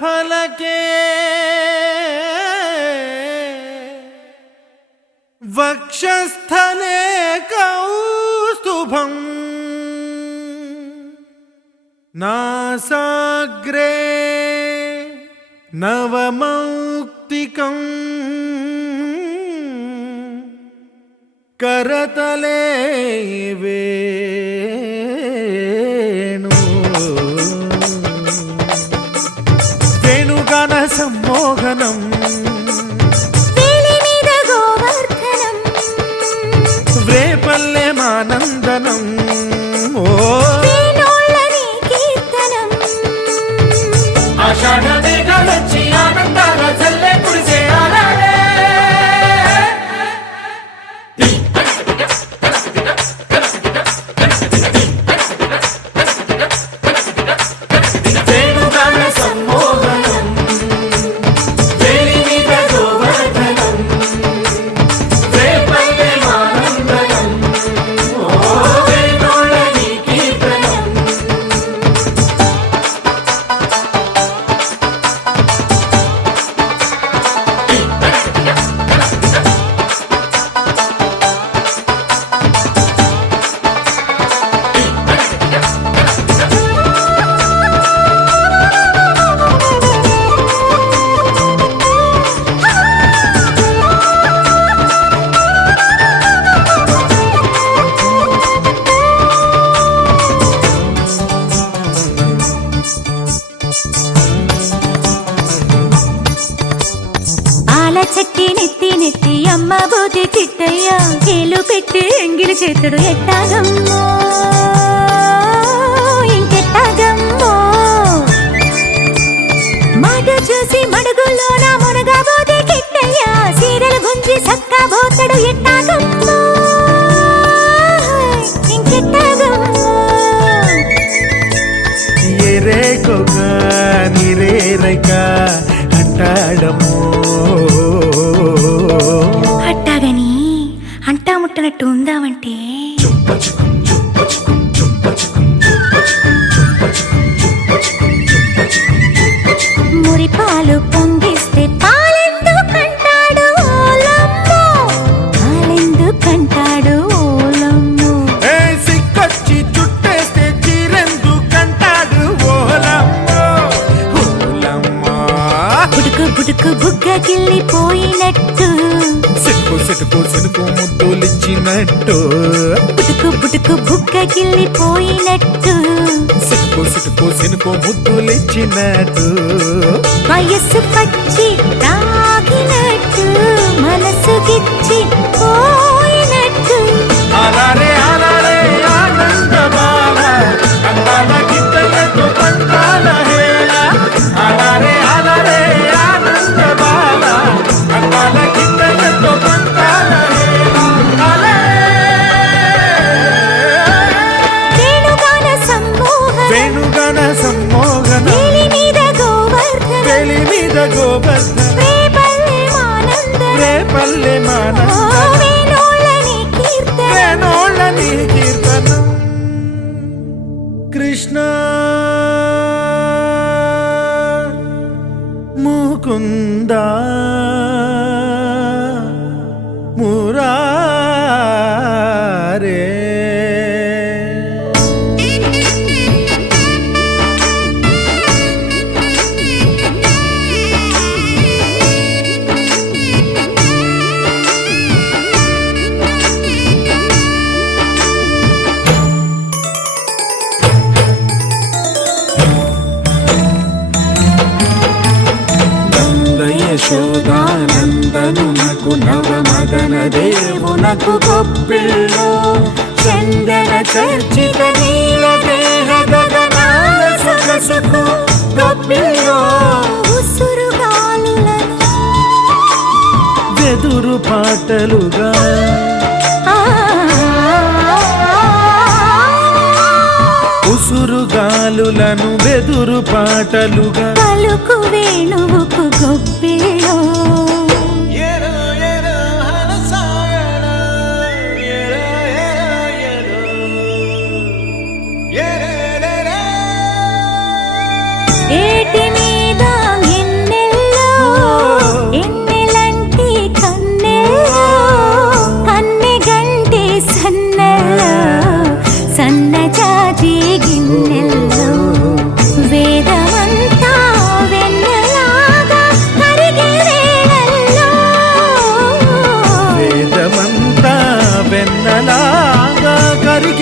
फलके वक्षस्थले कौस्तुभम् नासाग्रे नवमौक्तिकम् करतले वेणुगान सम्मोहनम् व्रेपल्ले मानन्दनम् आषाढ़ मेघलच्ची आनंदाल चल्ले कुरिसे आलाडे वेणुगान सम्मोहनम् वेली मीद गोवर्धनम् व्रेपल्ले मानन्दनम् वेणोळ नी कीर्तनम् చెట్టి నెత్తి నెత్తి అమ్మ బోటి చిట్టయ్య కేలు పెట్టి ఎంగిలి చేతుడు ఎట్టాగమ్మో ఇంకెట్టాగమ్మో మాట చూసి మడుగులోన మునగబోతే కిట్టయ్య సీరలు గుంజి సక్కా బోతడు ఎట్టాగమ్మో ఇంకెట్టాగమ్మో ఎరేకొక నిరేరక అంటాడమో అట్టాగని అంటా ముట్టనట్టు ఉందామంటే మురిపాలు పొంగిస్తే పాలెందుకంటాడు ఓలమ్మో పాలెందుకంటాడు ఓలమ్మో సిక్కొచ్చి చుట్టేస్తే చీరెందుకంటాడు ఓలమ్మో ఓలమ్మో బుడుకు బుడుకు బుగ్గ గిల్లిపోయినట్టు సినుకు సినుకు సినుకు ముద్దులిచ్చినట్టు బుడుకు బుడుకు బుగ్గ గిల్లిపోయినట్టు సినుకు సినుకు సినుకు ముద్దులిచ్చినట్టు వయస్సు పచ్చి తాగినట్టు మనసు గిచ్చి పోయినట్టు అలారే అలారే ఆనంద బాల అందాల గిట్టలతో పంతాల హేళ అలారే అలారే ఆనంద బాల అందాల గిట్టలతో పంతాల హేళ వేణుగాన సమ్మోహన వేణుగాన సమ్మోహన వేలి మీద గోవర్ధన వేలి మీద గోవర్ధన రేపల్లె మానంద వేణోళ్ళ నీ కీర్తనం కృష్ణ ముకుంద మురారే యశోదానందనునకు నవమదన దేవునకు గొప్పిళ్ళో చందన చర్చిత నీల దేహ గగనాల సొగసుకు గొప్పిళ్ళో ఉసురుగాలులను వెదురు పాటలుగా ఉసురుగాలులను వెదురు పాటలుగా పలుకు వేణువుకు గొప్పిళ్ళో ఏటి మీద కరిగి